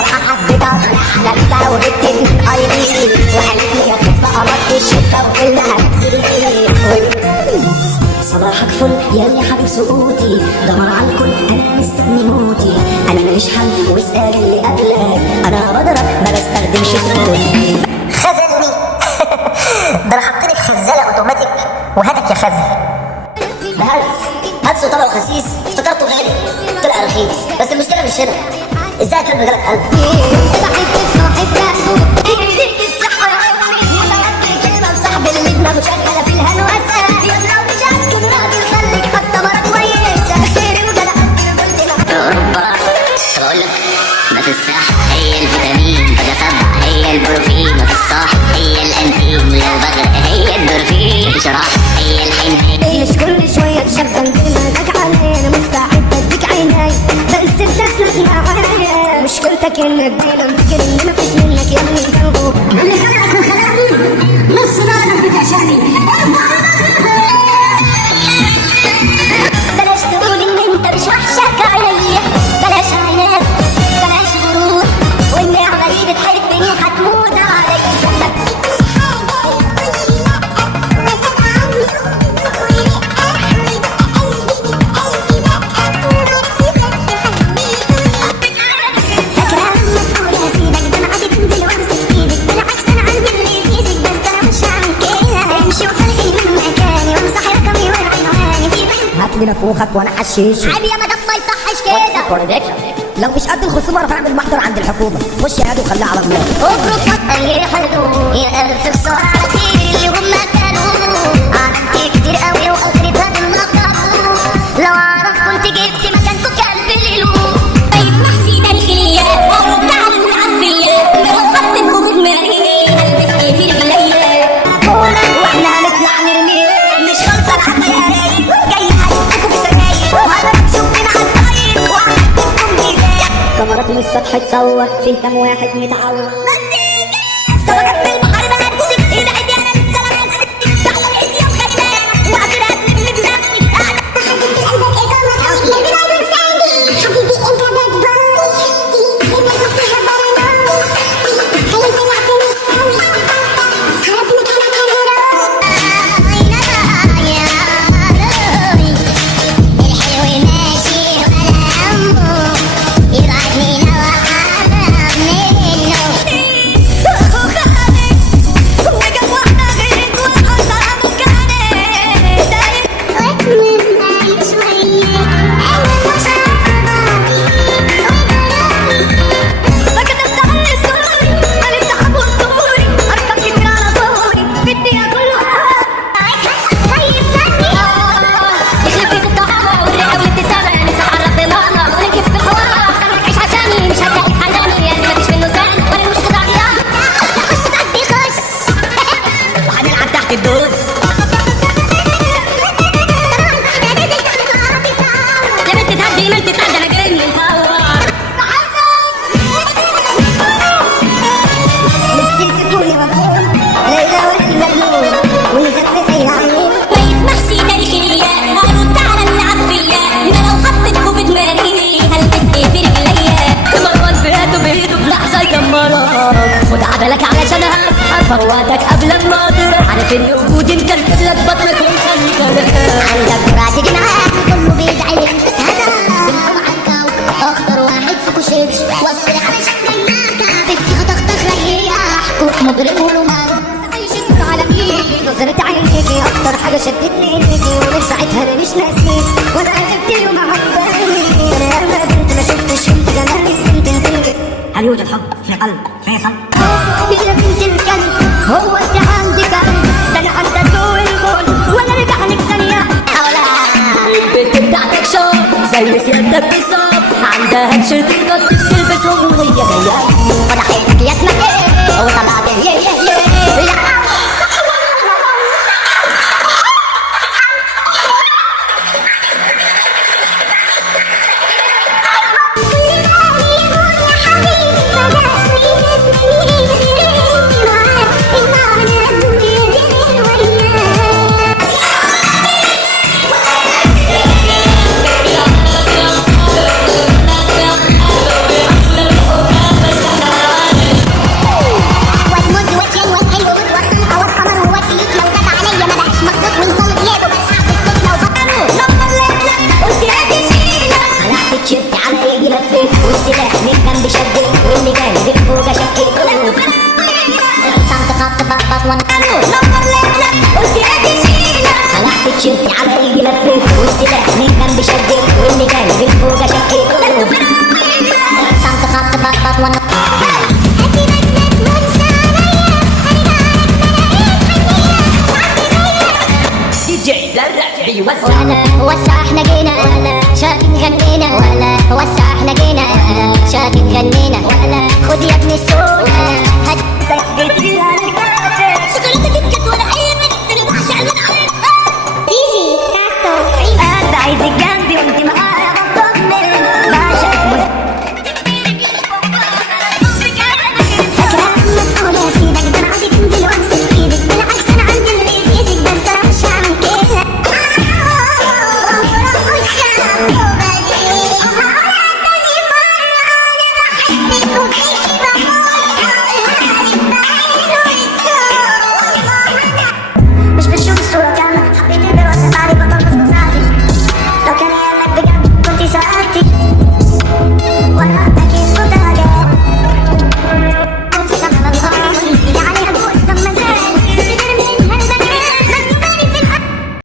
بصراحة حبيتها حلقتها وجبت ايدي وقالت لي اخف قمرت الشتا وقلنا صباحك فل ياللي حبيب سقوطي دمر على الكل انا مستني موتي انا ماليش حل واسأل اللي قبلك انا بضرب ما بستخدمش صوتي خذلني ده انا حطني في خزالة اوتوماتيك وهاتك يا خزل. بس هاتسو طلعه خسيس افتكرته غالي طلع رخيص بس المشكلة مش هنا ازاي كلب جالك قلب بحب الصاحب ده يديك الصحة كلمة بصاحب اللي دماغه شغالة في الهلوسة يضرب بشكل راجل خليك حتى مرة كويسة خير وجدع اوروبا بقولك ما في الصحة هي الفيتامين بقى سبعة هي البروتين وفي الصاحب هي الانتين لو بغرق هي الدورفين في شراح هي الحنين مش كل شوية تشغل دماغك علي انا مستعد اديك عيني بس بتسلك معايا مشكلتك انك دايما فاكر ان مفيش منك يا ابني جنبه اللي خلقك وخلقني نص مالك بتعشقني بلاش تقول ان انت مش وحشك عليا بلاش عناد بلاش غرور وان عملي بتحبني هتموت عليا هاتلي نفوخك وانا حشيش عيب يا مدام ما يصحش كده. لو مش قد الخصومه رفع بالمحضر عند الحكومه خش يا هادي وخليها على الله ابرك حتى يحلو يا ألف بسرعة على كتير اللي هم كانوا عملت كتير قوي واخرتها بالنقر لو اعرف كنت جبت مكانكم كان بالليلو ما يسمح في تاريخية ارد على العافية من خطتكم في دماغي هلبس في رجليا واحنا هنطلع نرمي مش خالصة العمايل جاي هلفكم بسجاير وهذا بشوف من على الطريق وهحدفكم بيزايا كاميرات من السطح تصور فيه كام واحد متعور سواقك في البحر بهديك ايدك انا لسه لابس صعبة ايدي وخليها وعشان هتلم دماغي بالك علشان فواتك قبل ما اضرب عارف ان وجودي مكلكل لك بطنك ومخليك عندك جرعة جناح كله بيدعي لك هذا سمعوا عن كوكب اخطر واحد فيكو شيش وصل علشان جناك بدي خطخطخ رياح كوك مضرب ورمان عايش النور على ايدي نظرة عينيكي اكتر حاجة شدتني ايديكي ومن ساعتها انا مش ناسيك وانا قلبت اليوم عبالي انا ما بنت ما شفتش انت جمالك بنت هل يوجد حب في قلب فيصل؟ يا بنت الكلب هو انت عندك قلب ده انا عندك جوه الجول وانا رجع لك ثانية حولها البنت بتاعتك شاب زي سيادتك بالظبط عندها تيشيرت قد تلبسهم وهي جاية فتحت يا اسمك ايه وطلعت لا فينا ولا وسع احنا جينا شاكت غنينا ولا خد يا ابني السوق هات